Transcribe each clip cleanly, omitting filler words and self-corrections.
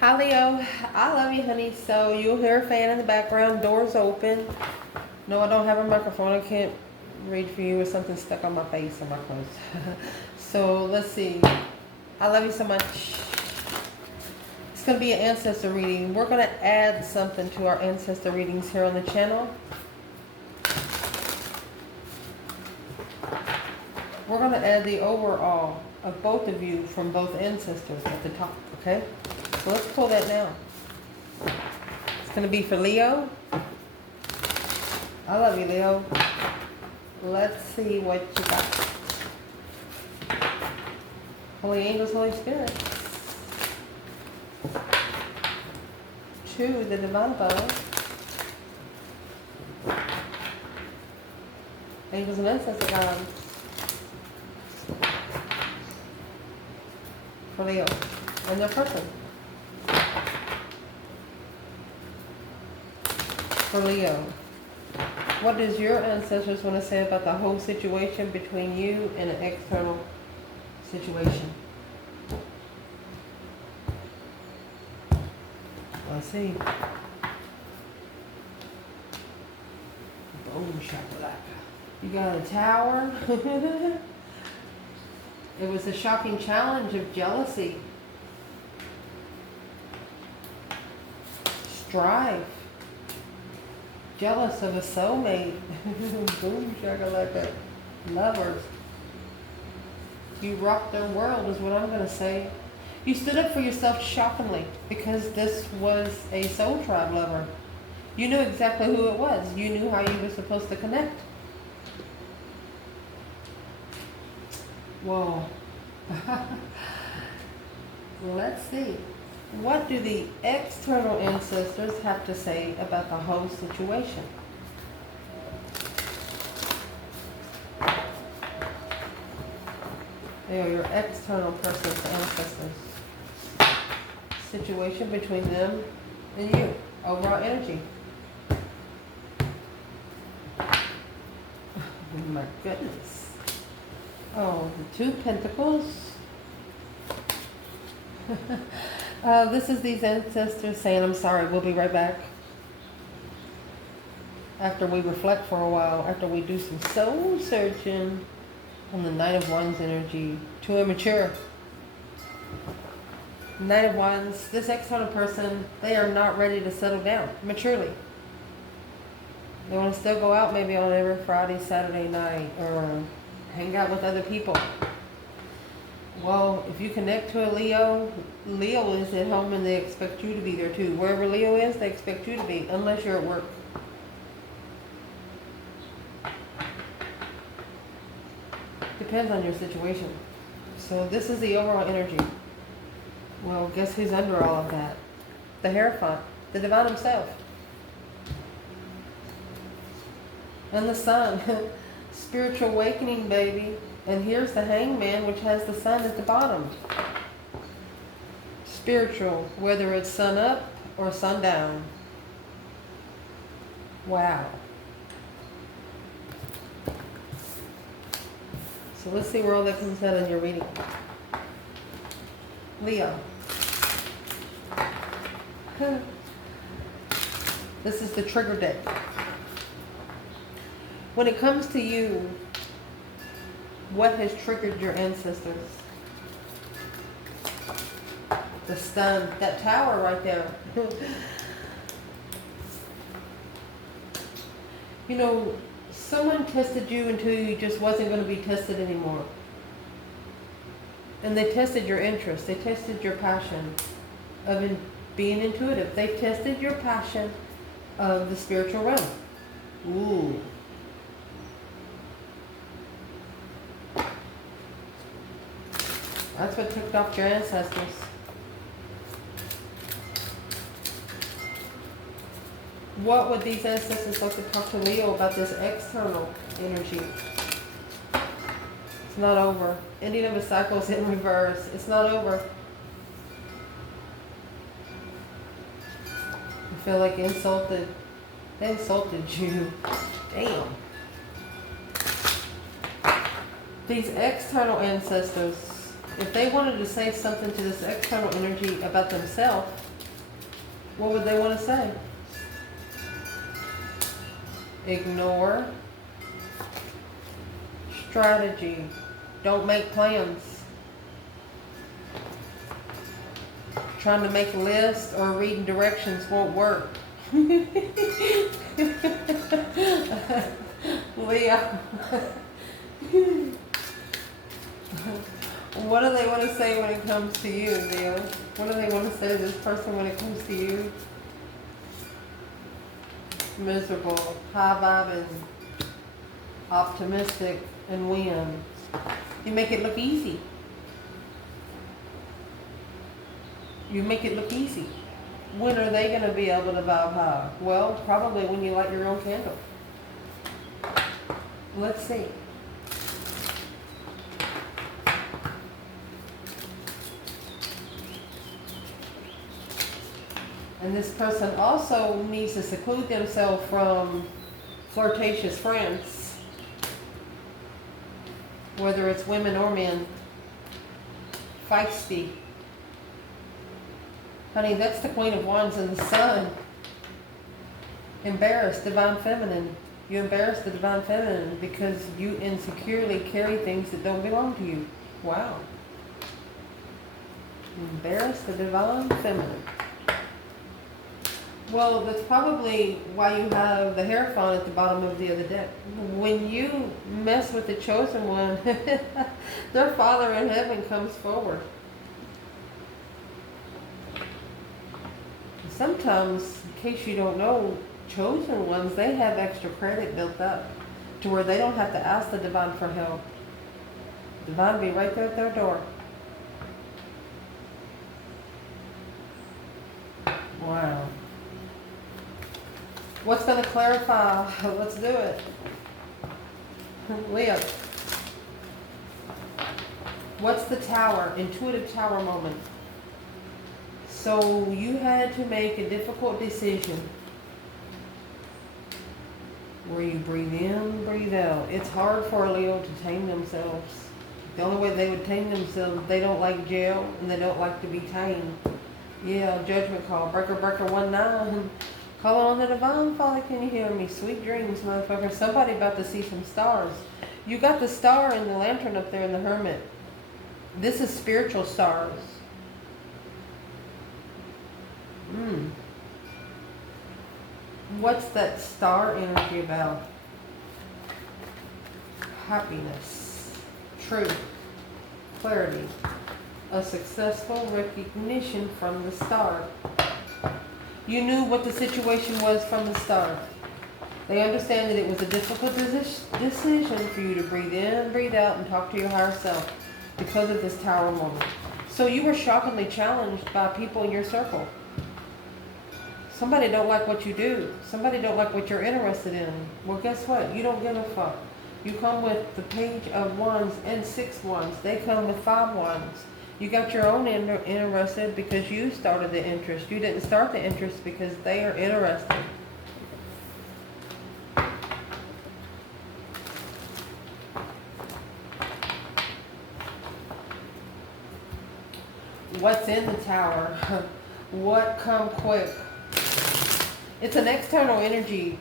Hi Leo, I love you honey. So you'll hear a fan in the background, doors open. No, I don't have a microphone. I can't read for you with something stuck on my face and my clothes. So let's see. I love you so much. It's going to be an ancestor reading. We're going to add something to our ancestor readings here on the channel. We're going to add the overall of both of you from both ancestors at the top, okay? So let's pull that now. It's going to be for Leo. I love you, Leo. Let's see what you got. Holy angels, Holy Spirit. 2, the divine above. Angels and ancestor guides. For Leo and their person. For Leo, what does your ancestors want to say about the whole situation between you and an external situation? Let's see. Boom shakalaka. You got a tower. It was a shocking challenge of jealousy, strife, jealous of a soulmate. Boom shakalaka. Lovers. You rocked their world is what I'm going to say. You stood up for yourself shockingly because this was a soul tribe lover. You knew exactly who it was. You knew how you were supposed to connect. Whoa. Let's see. What do the external ancestors have to say about the whole situation? They are your external person's ancestors. Situation between them and you. Overall energy. Oh my goodness. Oh, the 2 Pentacles. This is these ancestors saying, I'm sorry, we'll be right back. After we reflect for a while, after we do some soul searching on the Knight of Wands energy, too immature. Knight of Wands, this external person, they are not ready to settle down maturely. They want to still go out maybe on every Friday, Saturday night, or hang out with other people. Well, if you connect to a Leo, Leo is at home and they expect you to be there too. Wherever Leo is, they expect you to be, unless you're at work. Depends on your situation. So this is the overall energy. Well, guess who's under all of that? The Hierophant, the Divine himself. And the Sun. Spiritual awakening, baby. And here's the Hangman, which has the Sun at the bottom. Spiritual, whether it's sun up or sun down. Wow. So let's see where all that comes out in your reading. Leo. This is the trigger deck. When it comes to you, what has triggered your ancestors? The Sun, that tower right there. You know, someone tested you until you just wasn't going to be tested anymore. And they tested your interest. They tested your passion of being intuitive. They tested your passion of the spiritual realm. Ooh. That's what ticked off your ancestors. What would these ancestors like to talk to Leo about this external energy? It's not over. Ending of a cycle is in reverse. It's not over. I feel like insulted. They insulted you. Damn. These external ancestors, if they wanted to say something to this external energy about themselves, What would they want to say? Ignore. Strategy. Don't make plans. Trying to make a list or reading directions won't work. Leo. What do they want to say when it comes to you, Leo? What do they want to say to this person when it comes to you? Miserable, high vibing, optimistic, and win. You make it look easy. You make it look easy. When are they going to be able to vibe high? Well, probably when you light your own candle. Let's see. And this person also needs to seclude themselves from flirtatious friends, whether it's women or men. Feisty. Honey, that's the Queen of Wands and the Sun. Embarrassed, Divine Feminine. You embarrass the Divine Feminine because you insecurely carry things that don't belong to you. Wow. Embarrass the Divine Feminine. Well, that's probably why you have the Hierophant at the bottom of the other deck. When you mess with the Chosen One, their Father in heaven comes forward. Sometimes, in case you don't know, Chosen Ones, they have extra credit built up to where they don't have to ask the Divine for help. Divine be right there at their door. Wow. What's going to clarify? Let's do it. Leo. What's the Tower? Intuitive Tower moment. So you had to make a difficult decision where you breathe in, breathe out. It's hard for a Leo to tame themselves. The only way they would tame themselves, they don't like jail and they don't like to be tamed. Yeah, judgment call. Breaker, breaker, 1-9. Calling on the Divine Father, can you hear me? Sweet dreams, motherfucker. Somebody about to see some stars. You got the star and the lantern up there in the Hermit. This is spiritual stars. What's that star energy about? Happiness, truth, clarity, a successful recognition from the start. You knew what the situation was from the start. They understand that it was a difficult decision for you to breathe in, breathe out, and talk to your higher self because of this Tower moment. So you were shockingly challenged by people in your circle. Somebody don't like what you do. Somebody don't like what you're interested in. Well, guess what? You don't give a fuck. You come with the Page of Wands and 6 Wands. They come with 5 Wands. You got your own interested because you started the interest. You didn't start the interest because they are interested. What's in the Tower? What come quick? It's an external energy.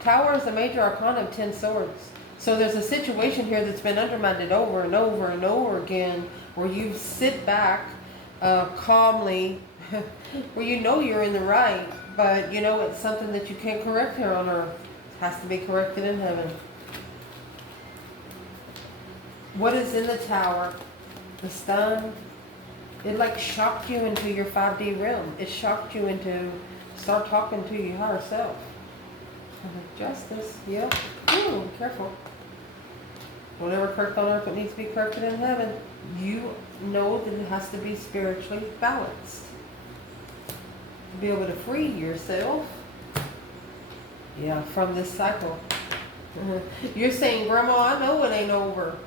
Tower is the major arcana of 10 swords. So there's a situation here that's been undermined over and over and over again where you sit back calmly, where you know you're in the right, but you know it's something that you can't correct here on earth. It has to be corrected in heaven. What is in the Tower? The stun. It like shocked you into your 5D realm. It shocked you into start talking to your higher self. Justice, yeah. Ooh, careful. Whatever correct on earth, it needs to be corrected in heaven. You know that it has to be spiritually balanced. To be able to free yourself, yeah, from this cycle. You're saying, Grandma, I know it ain't over.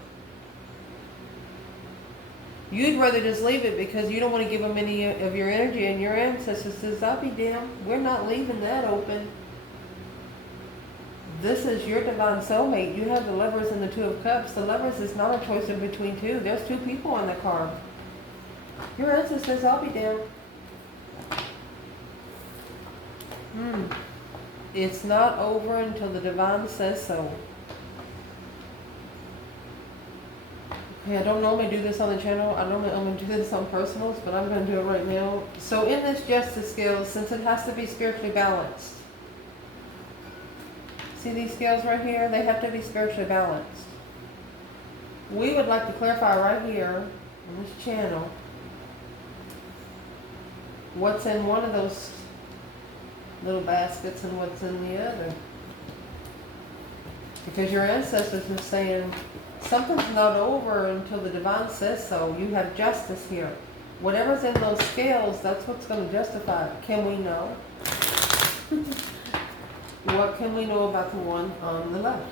You'd rather just leave it because you don't want to give them any of your energy, and your ancestor says, I'll be damned. We're not leaving that open. This is your divine soulmate. You have the Lovers and the Two of Cups. The Lovers is not a choice in between two. There's 2 people on the card. Your ancestor says, I'll be damned. It's not over until the divine says so. Okay, I don't normally do this on the channel. I normally only do this on personals, but I'm going to do it right now. So in this justice scale, since it has to be spiritually balanced, see these scales right here? They have to be spiritually balanced. We would like to clarify right here on this channel what's in one of those little baskets and what's in the other. Because your ancestors are saying something's not over until the divine says so. You have justice here. Whatever's in those scales, that's what's going to justify it. Can we know? What can we know about the one on the left?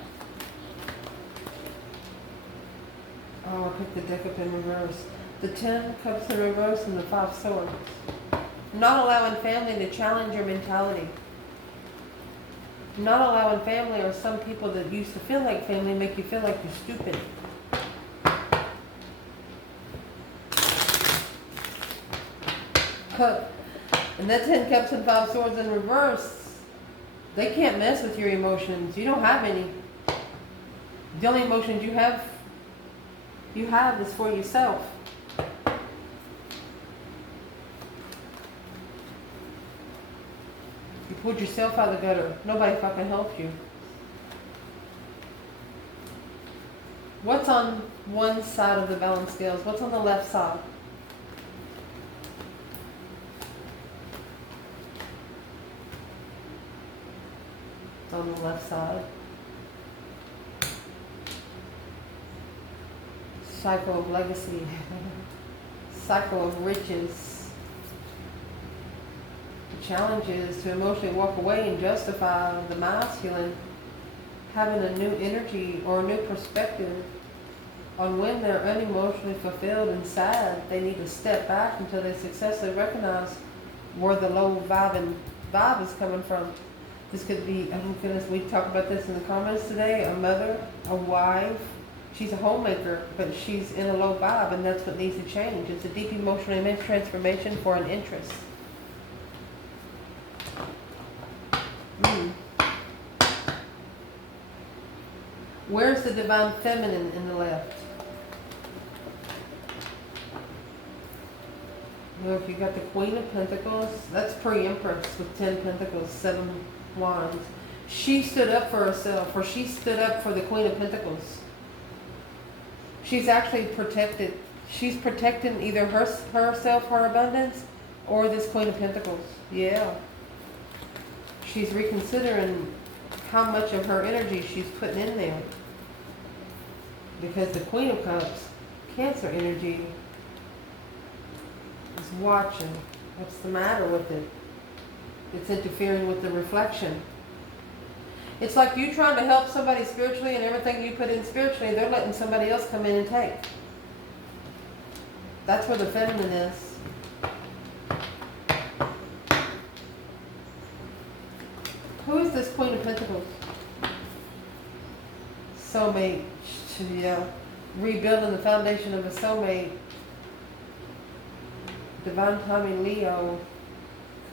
Oh, I picked the deck up in reverse. The 10 cups in reverse and the 5 swords. Not allowing family to challenge your mentality. Not allowing family, or some people that used to feel like family, make you feel like you're stupid. And that 10 cups and 5 swords in reverse, they can't mess with your emotions. You don't have any. The only emotions you have is for yourself. You pulled yourself out of the gutter. Nobody fucking helped you. What's on one side of the balance scales? What's on the left side? It's on the left side. Cycle of legacy. Cycle of riches. The challenge is to emotionally walk away and justify the masculine having a new energy or a new perspective on when they're unemotionally fulfilled and sad. They need to step back until they successfully recognize where the low vibe is coming from. This could be, oh goodness, we talked about this in the comments today, a mother, a wife. She's a homemaker, but she's in a low vibe, and that's what needs to change. It's a deep emotional image transformation for an interest. Where's the divine feminine in the left? Well, if you got the Queen of Pentacles, that's pre-Empress with 10 Pentacles, 7 Wands. She stood up for herself, or she stood up for the Queen of Pentacles. She's actually protected. She's protecting either herself, her abundance, or this Queen of Pentacles. Yeah. She's reconsidering how much of her energy she's putting in there. Because the Queen of Cups, Cancer energy, is watching. What's the matter with it? It's interfering with the reflection. It's like you trying to help somebody spiritually, and everything you put in spiritually, they're letting somebody else come in and take. That's where the feminine is. Who is this Queen of Pentacles? Soulmate. Yeah. Rebuilding the foundation of a soulmate. Divine timing, Leo.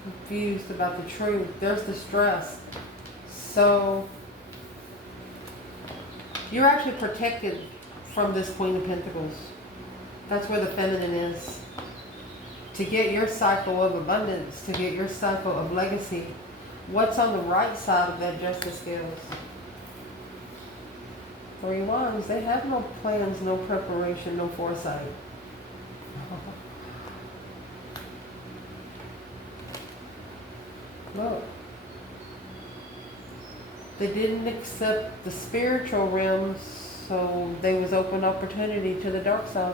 Confused about the truth. There's the stress. So you're actually protected from this Queen of Pentacles. That's where the feminine is. To get your cycle of abundance, to get your cycle of legacy. What's on the right side of that justice scales? 3 Wands. They have no plans, no preparation, no foresight. Look. They didn't accept the spiritual realms, so there was open opportunity to the dark side.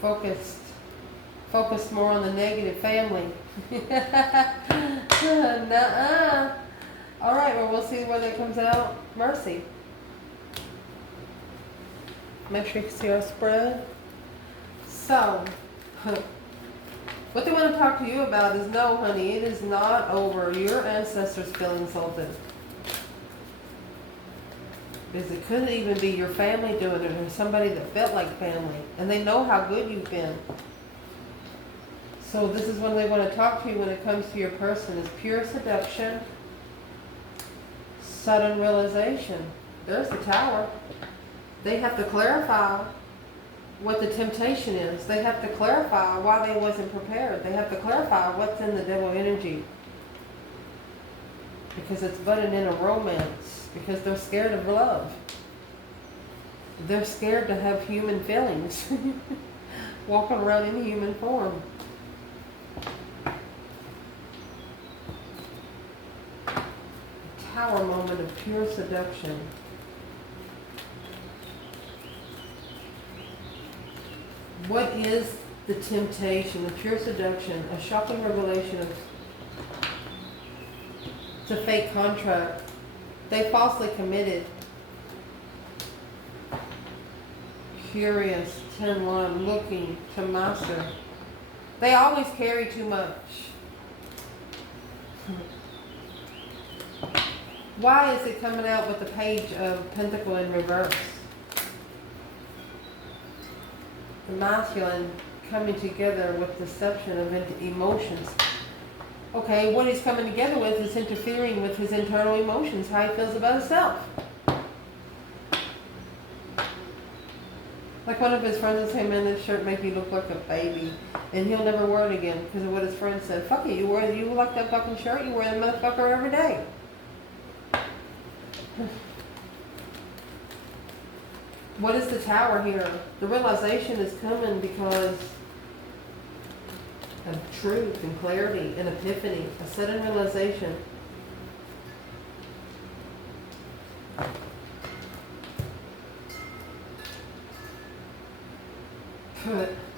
Focused more on the negative family. Nuh-uh. All right, well, we'll see where that comes out. Mercy. Make sure you can see our spread. So, what they want to talk to you about is, no, honey, it is not over. Your ancestors feel insulted. Because it couldn't even be your family doing it, or somebody that felt like family. And they know how good you've been. So this is when they want to talk to you when it comes to your person, is pure seduction, sudden realization. There's the Tower. They have to clarify what the temptation is. They have to clarify why they wasn't prepared. They have to clarify what's in the devil energy. Because it's butting in a romance. Because they're scared of love. They're scared to have human feelings. Walking around in human form. Tower moment of pure seduction. What is the temptation of pure seduction? A shocking revelation of it's a fake contract. They falsely committed. Curious, 10-1, looking to master. They always carry too much. Why is it coming out with the Page of Pentacle in reverse? The masculine coming together with deception of emotions. Okay, what he's coming together with is interfering with his internal emotions, how he feels about himself. Like one of his friends would say, man, this shirt makes you look like a baby. And he'll never wear it again because of what his friend said. Fuck it, you like that fucking shirt, you wear that motherfucker every day. What is the Tower here? The realization is coming because of truth and clarity and epiphany, a sudden realization.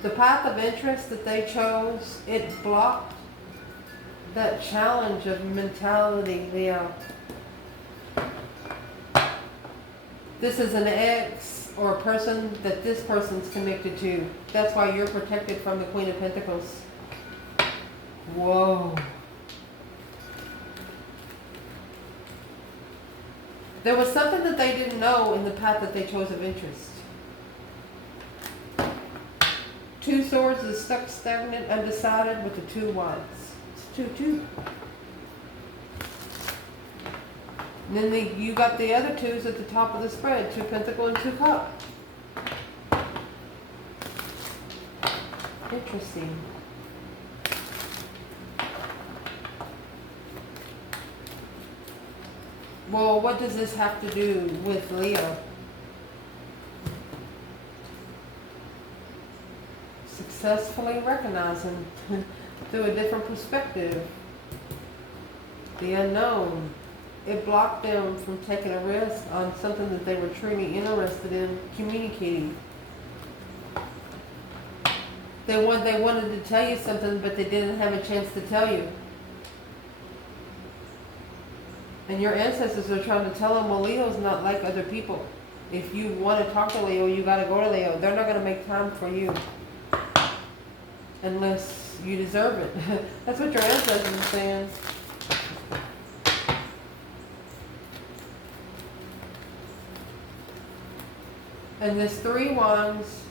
The path of interest that they chose, it blocked that challenge of mentality, Leo. This is an ex or a person that this person's connected to. That's why you're protected from the Queen of Pentacles. Whoa. There was something that they didn't know in the path that they chose of interest. Two Swords is stuck, stagnant, undecided with the Two Wands. It's 2-2. And then you got the other twos at the top of the spread. 2 Pentacle and 2 Cup. Interesting. Well, what does this have to do with Leo? Successfully recognizing through a different perspective the unknown. It blocked them from taking a risk on something that they were truly interested in communicating. They wanted to tell you something, but they didn't have a chance to tell you. And your ancestors are trying to tell them, well, Leo's not like other people. If you want to talk to Leo, you got to go to Leo. They're not going to make time for you unless you deserve it. That's what your ancestors are saying. And this 3 Wands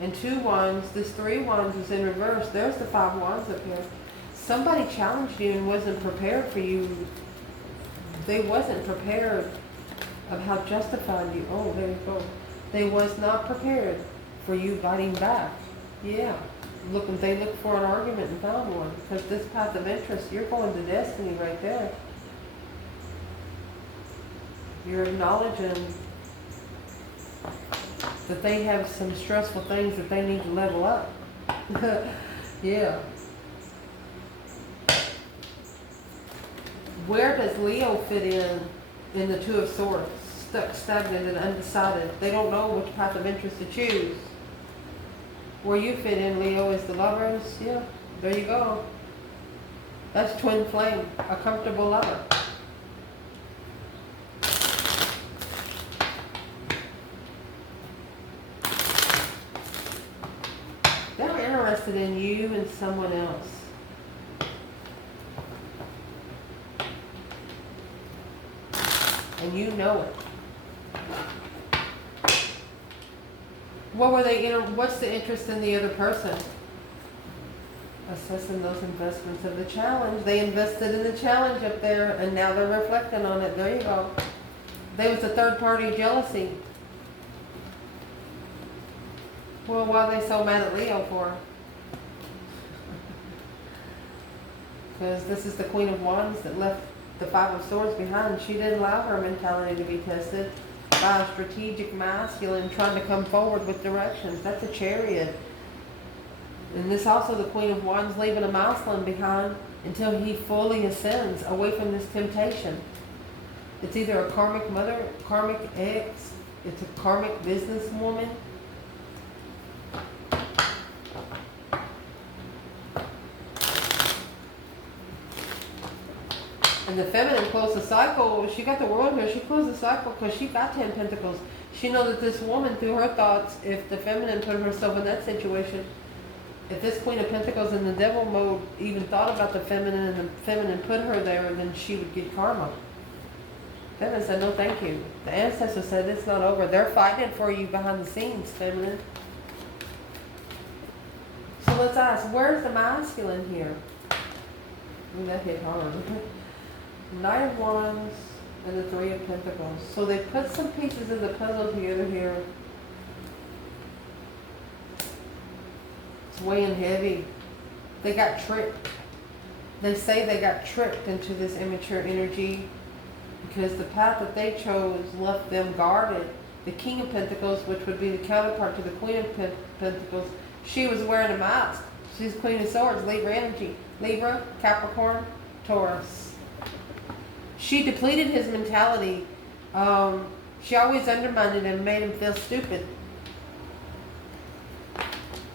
and 2 Wands, this 3 Wands is in reverse. There's the 5 Wands up here. Somebody challenged you and wasn't prepared for you. They wasn't prepared of how justified you. Oh, there you go. They was not prepared for you biting back. Yeah. They looked for an argument and found one. Because this path of interest, you're going to destiny right there. You're acknowledging that they have some stressful things that they need to level up. Yeah. Where does Leo fit in the 2 of Swords? Stuck, stagnant, and undecided. They don't know which path of interest to choose. Where you fit in, Leo, is the Lovers. Yeah, there you go. That's twin flame, a comfortable lover. They're interested in you and someone else. And you know it. What were they? What's the interest in the other person? Assessing those investments of the challenge. They invested in the challenge up there, and now they're reflecting on it. There you go. There was a third-party jealousy. Well, why are they so mad at Leo for? Because this is the Queen of Wands that left the Five of Swords behind. She didn't allow her mentality to be tested by a strategic masculine trying to come forward with directions. That's a Chariot. And this also the Queen of Wands leaving a masculine behind until he fully ascends away from this temptation. It's either a karmic mother, karmic ex, it's a karmic businesswoman. And the feminine closed the cycle. She got the world here. She closed the cycle because she got 10 pentacles. She knows that this woman, through her thoughts, if the feminine put herself in that situation, if this Queen of Pentacles in the devil mode even thought about the feminine and the feminine put her there, then she would get karma. Feminine said, no thank you. The Ancestor said, it's not over. They're fighting for you behind the scenes, feminine. So let's ask, where's the masculine here? Ooh, that hit hard. Knight of Wands and the Three of Pentacles. So they put some pieces of the puzzle together here. It's weighing heavy. They got tricked. They say they got tricked into this immature energy because the path that they chose left them guarded. The King of Pentacles, which would be the counterpart to the Queen of Pentacles, she was wearing a mask. She's Queen of Swords, Libra energy. Libra, Capricorn, Taurus. She depleted his mentality. She always undermined it and made him feel stupid.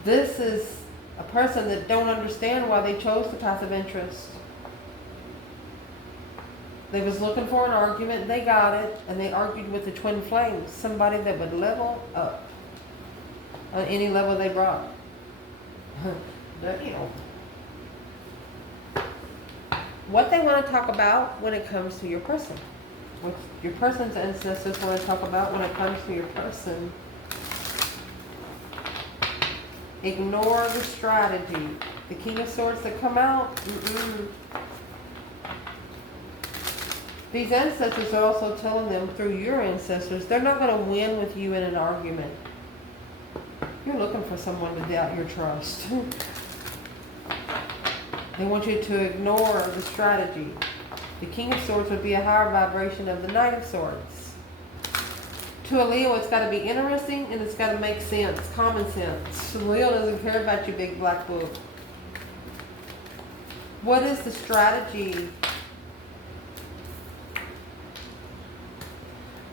This is a person that don't understand why they chose the path of interest. They was looking for an argument, they got it, and they argued with the twin flames. Somebody that would level up on any level they brought. Damn. What they want to talk about when it comes to your person. What your person's ancestors want to talk about when it comes to your person. Ignore the strategy. The King of Swords that come out. These ancestors are also telling them through your ancestors, they're not going to win with you in an argument. You're looking for someone to doubt your trust. They want you to ignore the strategy. The King of Swords would be a higher vibration of the Knight of Swords. To a Leo, it's got to be interesting and it's got to make sense, common sense. Leo doesn't care about your big black book. What is the strategy?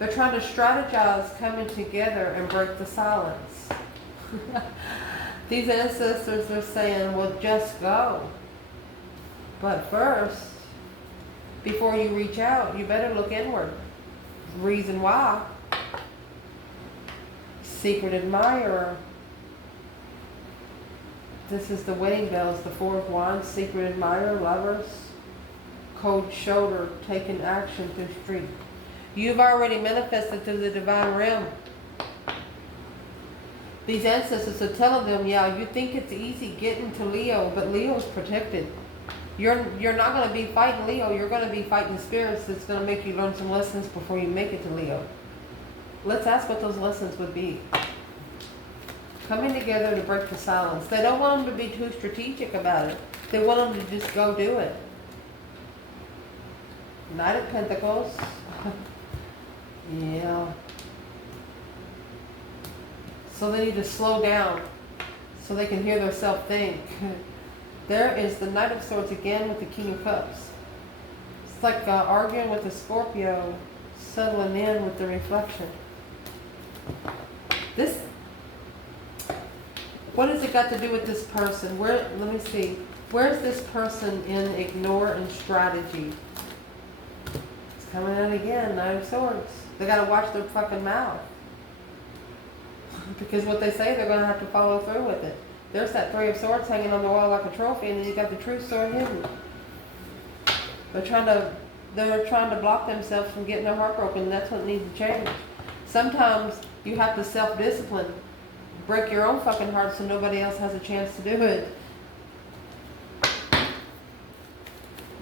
They're trying to strategize coming together and break the silence. These ancestors are saying, well, just go. But first, before you reach out, you better look inward. Reason why. Secret admirer. This is the wedding bells, the Four of Wands, secret admirer, lovers, cold shoulder, taking action through street. You've already manifested through the divine realm. These ancestors are telling them, yeah, you think it's easy getting to Leo, but Leo's protected. You're not going to be fighting Leo. You're going to be fighting spirits that's going to make you learn some lessons before you make it to Leo. Let's ask what those lessons would be. Coming together to break the silence. They don't want them to be too strategic about it. They want them to just go do it. Knight of Pentacles. Yeah. So they need to slow down so they can hear themselves think. There is the Knight of Swords again with the King of Cups. It's like arguing with the Scorpio, settling in with the reflection. This, what has it got to do with this person? Where? Let me see. Where's this person in ignore and strategy? It's coming out again, Knight of Swords. They got to watch their fucking mouth. Because what they say, they're going to have to follow through with it. There's that Three of Swords hanging on the wall like a trophy, and then you got the true sword hidden. They're trying to block themselves from getting their heart broken. That's what needs to change. Sometimes you have to self-discipline. Break your own fucking heart so nobody else has a chance to do it.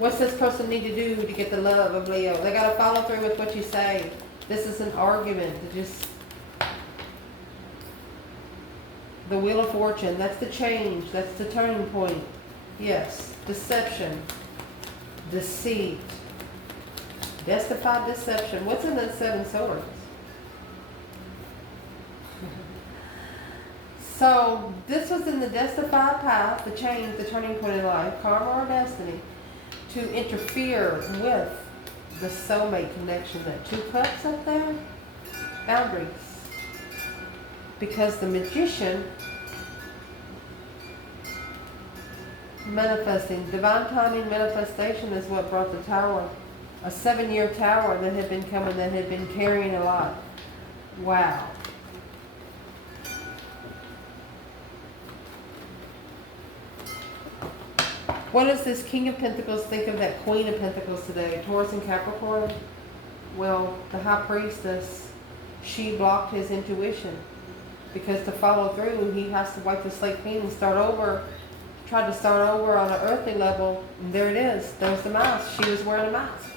What's this person need to do to get the love of Leo? They got to follow through with what you say. This is an argument. The Wheel of Fortune, that's the change. That's the turning point. Yes. Deception. Deceit. Justified deception. What's in the Seven Swords? So, this was in the justified path, the change, the turning point in life, karma or destiny, to interfere with the soulmate connection. That 2 cups up there, boundaries. Because the magician, manifesting, divine timing manifestation is what brought the tower. A 7-year tower that had been coming, that had been carrying a lot. Wow. What does this King of Pentacles think of that Queen of Pentacles today? Taurus and Capricorn? Well, the High Priestess, she blocked his intuition. Because to follow through, he has to wipe the slate clean and start over. Tried to start over on an earthly level. And there it is. There's the mask. She was wearing a mask.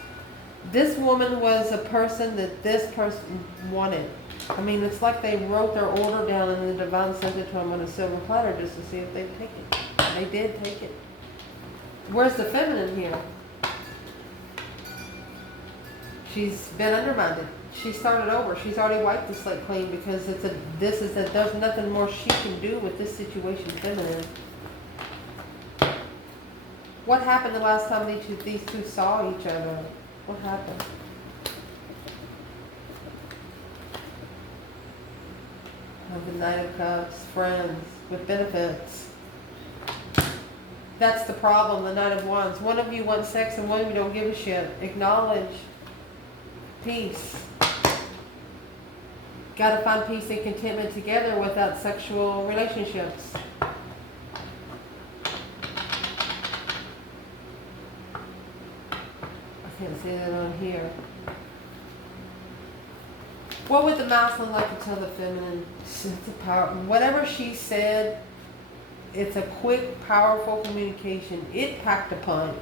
This woman was a person that this person wanted. I mean, it's like they wrote their order down and the divine sent it to them on a silver platter just to see if they'd take it. They did take it. Where's the feminine here? She's been undermined. She started over. She's already wiped the slate clean because there's nothing more she can do with this situation, feminine. What happened the last time these two saw each other? What happened? The Knight of Cups, friends with benefits. That's the problem, the Knight of Wands. One of you wants sex and one of you don't give a shit. Acknowledge peace. Got to find peace and contentment together without sexual relationships. I can't see that on here. What would the masculine like to tell the feminine? It's a power. Whatever she said, it's a quick, powerful communication. It packed a punch.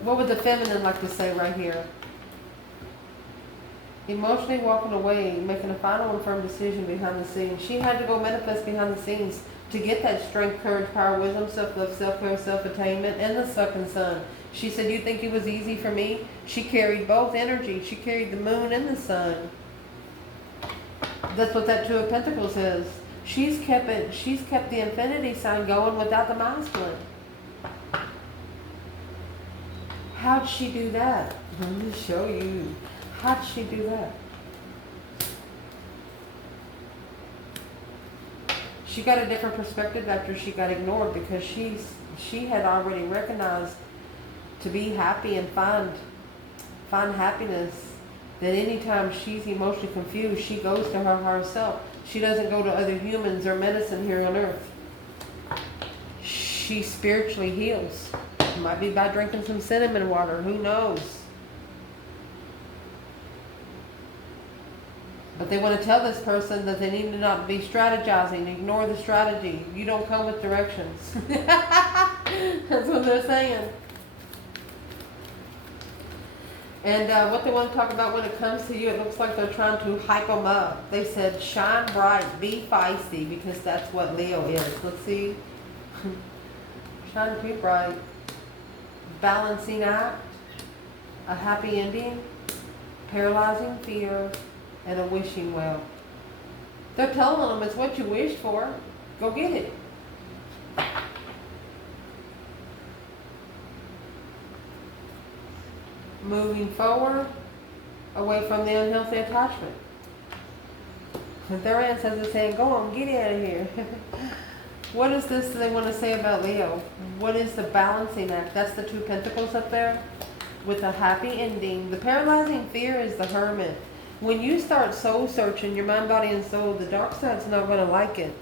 What would the feminine like to say right here? Emotionally walking away, making a final and firm decision behind the scenes. She had to go manifest behind the scenes to get that strength, courage, power, wisdom, self-love, self-care, self-attainment, and the second sun. She said, you think it was easy for me? She carried both energies. She carried the moon and the sun. That's what that Two of Pentacles is. She's kept the infinity sign going without the masculine. How'd she do that? Let me show you. How'd she do that? She got a different perspective after she got ignored because she had already recognized to be happy and find happiness, that anytime she's emotionally confused, she goes to her higher self. She doesn't go to other humans or medicine here on earth. She spiritually heals. It might be by drinking some cinnamon water. Who knows? But they want to tell this person that they need to not be strategizing. Ignore the strategy. You don't come with directions. That's what they're saying. And what they want to talk about when it comes to you, it looks like they're trying to hype them up. They said, shine bright, be feisty, because that's what Leo is. Let's see. Shine too bright. Balancing act. A happy ending. Paralyzing fear. And a wishing well. They're telling them it's what you wished for. Go get it. Moving forward, away from the unhealthy attachment. Their ancestors saying, go on, get out of here. What is this they want to say about Leo? What is the balancing act? That's the Two Pentacles up there with a happy ending. The paralyzing fear is the Hermit. When you start soul searching, your mind, body, and soul, the dark side's not going to like it.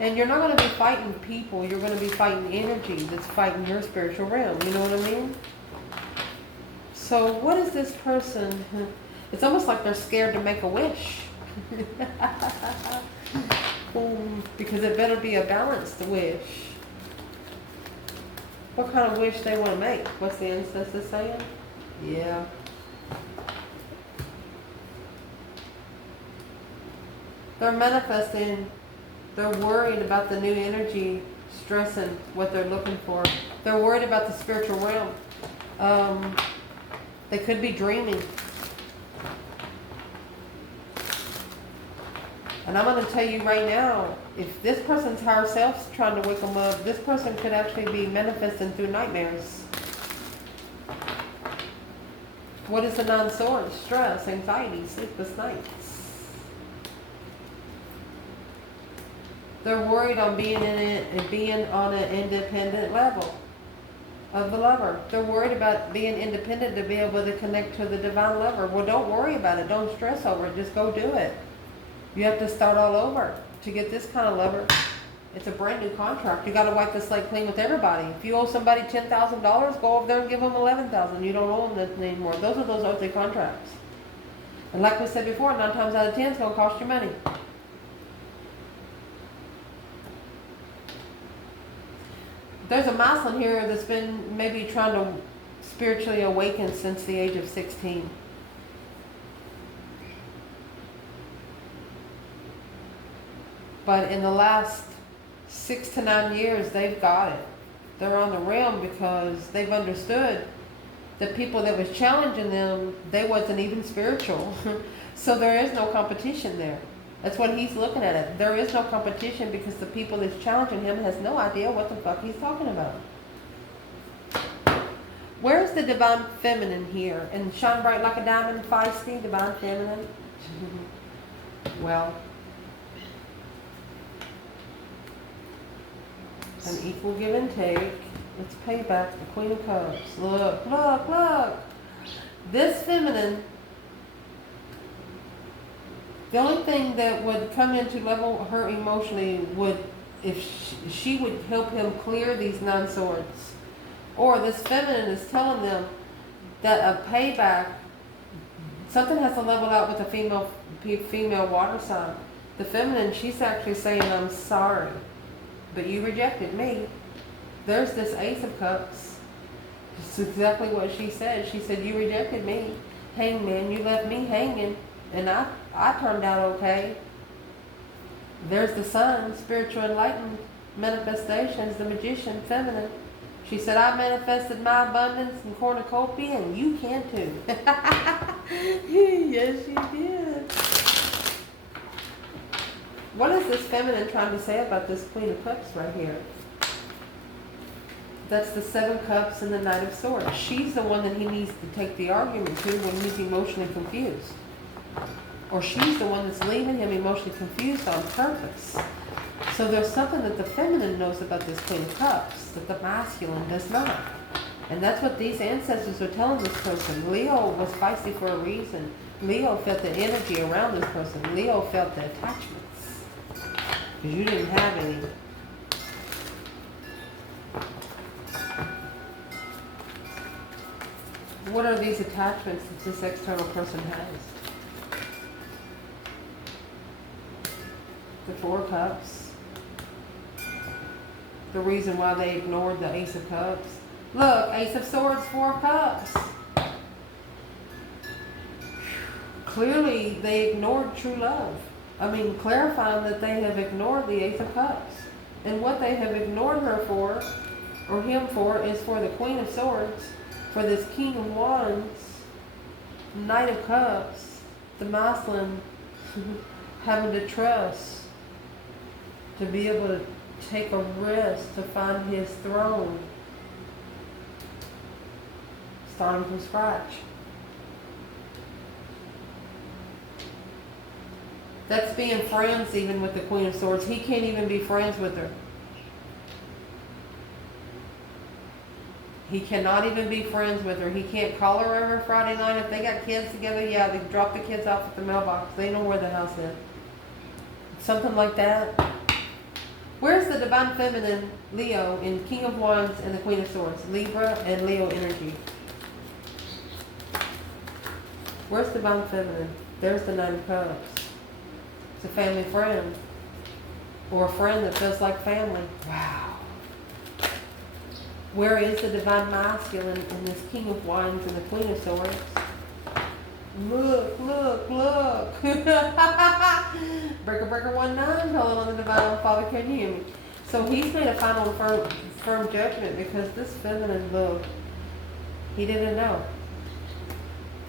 And you're not going to be fighting people. You're going to be fighting energy that's fighting your spiritual realm. You know what I mean? So what is this person? It's almost like they're scared to make a wish. Because it better be a balanced wish. What kind of wish they want to make? What's the ancestor saying? Yeah. They're manifesting. They're worried about the new energy stressing what they're looking for. They're worried about the spiritual realm. They could be dreaming. And I'm going to tell you right now, if this person's higher self's trying to wake them up, this person could actually be manifesting through nightmares. What is the non-sword? Stress, anxiety, sleepless nights. They're worried on being in it and being on an independent level of the lover. They're worried about being independent to be able to connect to the divine lover. Well, don't worry about it. Don't stress over it. Just go do it. You have to start all over to get this kind of lover. It's a brand new contract. You got to wipe the slate clean with everybody. If you owe somebody $10,000, go over there and give them $11,000. You don't owe them nothing anymore. Those are those earthly contracts. And like we said before, 9 times out of 10 it's going to cost you money. There's a masculine here that's been maybe trying to spiritually awaken since the age of 16. But in the last 6 to 9 years, they've got it. They're on the realm because they've understood that people that was challenging them, they wasn't even spiritual. So there is no competition there. That's what he's looking at it. There is no competition because the people that's challenging him has no idea what the fuck he's talking about. Where's the divine feminine here? And shine bright like a diamond, feisty, divine feminine? Well, an equal give and take. Let's pay back the Queen of Cups. Look, look, look. This feminine, the only thing that would come in to level her emotionally would, if she would help him clear these 9 swords. Or this feminine is telling them that a payback, something has to level out with the female water sign. The feminine, she's actually saying, I'm sorry, but you rejected me. There's this Ace of Cups. It's exactly what she said. She said, you rejected me. Hangman, you left me hanging, and I turned out okay. There's the Sun, spiritual enlightened manifestations, the Magician, feminine. She said, I manifested my abundance and cornucopia, and you can too. Yes, she did. What is this feminine trying to say about this Queen of Cups right here? That's the 7 Cups and the Knight of Swords. She's the one that he needs to take the argument to when he's emotionally confused. Or she's the one that's leaving him emotionally confused on purpose. So there's something that the feminine knows about this Queen of Cups that the masculine does not. And that's what these ancestors are telling this person. Leo was feisty for a reason. Leo felt the energy around this person. Leo felt the attachments. Because you didn't have any. What are these attachments that this external person has? The 4 Cups. The reason why they ignored the Ace of Cups. Look, Ace of Swords, 4 Cups. Clearly, they ignored true love. I mean, clarifying that they have ignored the Ace of Cups. And what they have ignored her for, or him for, is for the Queen of Swords, for this King of Wands, Knight of Cups, the masculine having to trust to be able to take a risk to find his throne, starting from scratch. That's being friends even with the Queen of Swords. He can't even be friends with her. He cannot even be friends with her. He can't call her every Friday night. If they got kids together, yeah, they drop the kids off at the mailbox. They know where the house is. Something like that. Where's the divine feminine, Leo, in King of Wands and the Queen of Swords? Libra and Leo energy. Where's the divine feminine? There's the 9 of Cups. It's a family friend. Or a friend that feels like family. Wow. Where is the divine masculine in this King of Wands and the Queen of Swords? Look, look, look. Breaker, breaker, 1-9, calling on the divine Father, can you hear me? So he's made a final firm judgment because this feminine, look, he didn't know.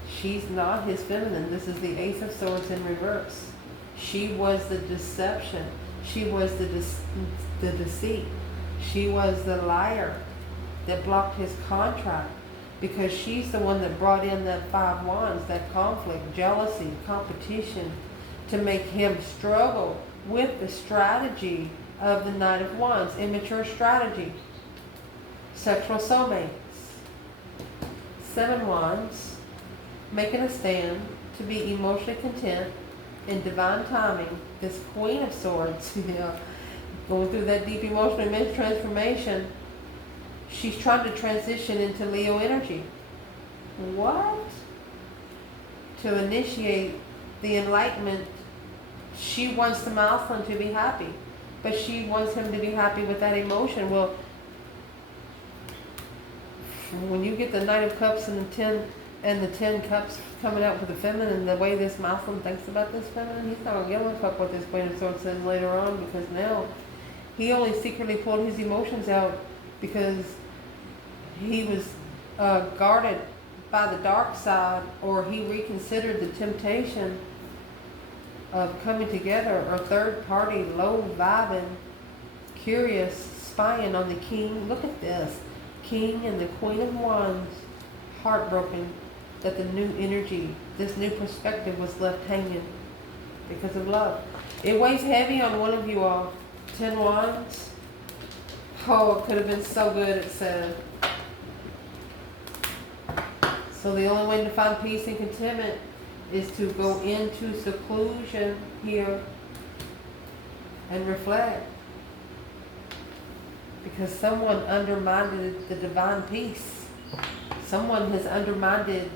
She's not his feminine. This is the Ace of Swords in reverse. She was the deception. She was the deceit. She was the liar that blocked his contract, because she's the one that brought in that 5 wands, that conflict, jealousy, competition, to make him struggle with the strategy of the Knight of Wands, immature strategy. Sexual soulmates. 7 wands, making a stand to be emotionally content in divine timing. This Queen of Swords, going through that deep emotional immense transformation. She's trying to transition into Leo energy. What? To initiate the enlightenment. She wants the masculine to be happy, but she wants him to be happy with that emotion. Well, when you get the Knight of Cups and the 10 Cups coming out for the feminine, the way this masculine thinks about this feminine, he's not going to give a fuck what this Queen of Swords says later on, because now he only secretly pulled his emotions out because he was guarded by the dark side, or he reconsidered the temptation of coming together, or third party, low vibing, curious, spying on the king. Look at this. King and the Queen of Wands, heartbroken that the new energy, this new perspective was left hanging because of love. It weighs heavy on one of you all. 10 wands. Oh, it could have been so good, it said. So the only way to find peace and contentment is to go into seclusion here and reflect. Because someone undermined the divine peace. Someone has undermined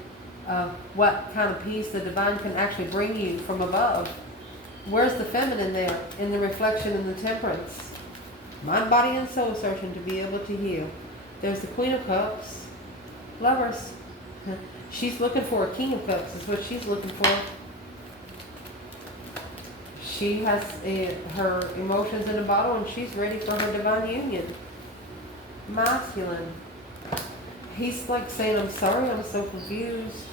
what kind of peace the divine can actually bring you from above. Where's the feminine there? In the reflection and the temperance. Mind, body, and soul searching to be able to heal. There's the Queen of Cups. Lovers. She's looking for a King of Cups is what she's looking for. She has her emotions in a bottle, and she's ready for her divine union. Masculine. He's like saying, I'm sorry, I'm so confused.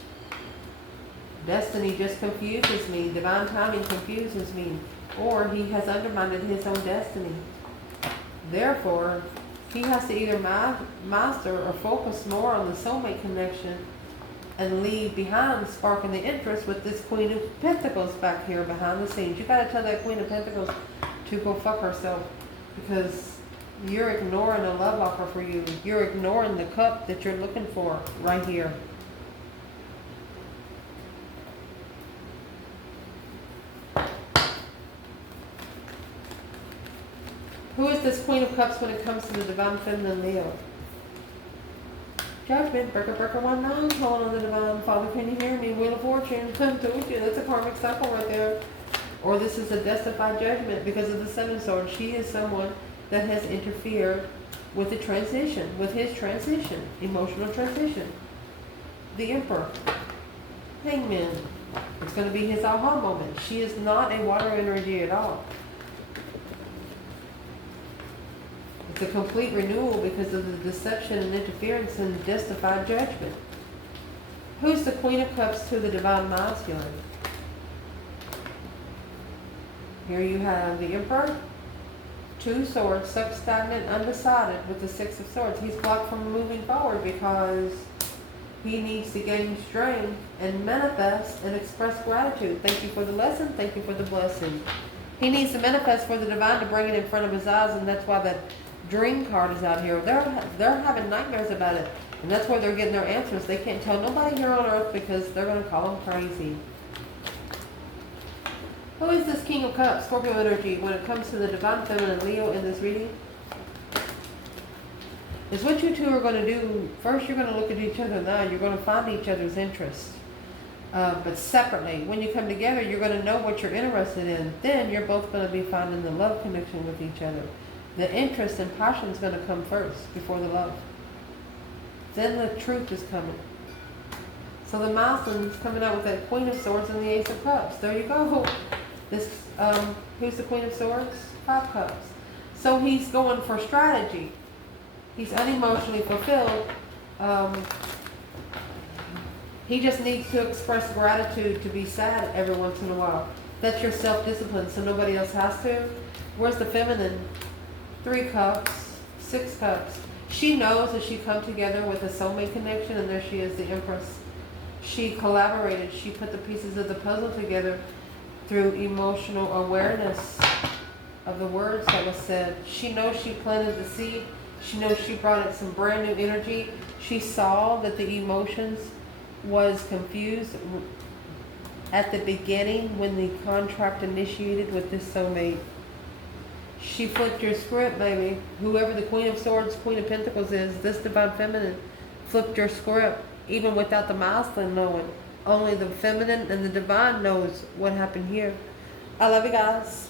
Destiny just confuses me. Divine timing confuses me. Or he has undermined his own destiny. Therefore, he has to either master or focus more on the soulmate connection and leave behind sparking the interest with this Queen of Pentacles back here behind the scenes. You gotta tell that Queen of Pentacles to go fuck herself, because you're ignoring a love offer for you. You're ignoring the cup that you're looking for right here. Who is this Queen of Cups when it comes to the divine feminine Leo? Judgment, breaker, breaker, 1-9, calling on the divine Father, can you hear me? Wheel of Fortune, I'm told you, that's a karmic cycle right there. Or this is a justified judgment because of the 7 swords. She is someone that has interfered with the transition, with his transition, emotional transition. The Emperor, Hangman, it's going to be his aha moment. She is not a water energy at all. It's a complete renewal because of the deception and interference and justified judgment. Who's the Queen of Cups to the divine masculine? Here you have the Emperor, 2 swords, stuck stagnant, undecided with the 6 of swords. He's blocked from moving forward because he needs to gain strength and manifest and express gratitude. Thank you for the lesson. Thank you for the blessing. He needs to manifest for the divine to bring it in front of his eyes, and that's why that dream card is out here. They're having nightmares about it, and that's where they're getting their answers. They can't tell nobody here on earth because they're going to call them crazy. Who is this King of Cups, Scorpio energy, when it comes to the divine feminine Leo in this reading? Is what you two are going to do. First, you're going to look at each other now. You're going to find each other's interests. But separately, when you come together, you're going to know what you're interested in. Then you're both going to be finding the love connection with each other. The interest and passion is going to come first before the love. Then the truth is coming. So the milestone's coming out with that Queen of Swords and the Ace of Cups. There you go. This, who's the Queen of Swords? 5 Cups. So he's going for strategy. He's unemotionally fulfilled. He just needs to express gratitude to be sad every once in a while. That's your self-discipline, so nobody else has to. Where's the feminine? 3 Cups, 6 Cups. She knows that she come together with a soulmate connection, and there she is, the Empress. She collaborated. She put the pieces of the puzzle together through emotional awareness of the words that was said. She knows she planted the seed. She knows she brought it some brand new energy. She saw that the emotions was confused at the beginning when the contract initiated with this soulmate. She flipped your script, baby. Whoever the Queen of Swords, Queen of Pentacles is, this divine feminine flipped your script, even without the milestone knowing. Only the feminine and the divine knows what happened here. I love you guys.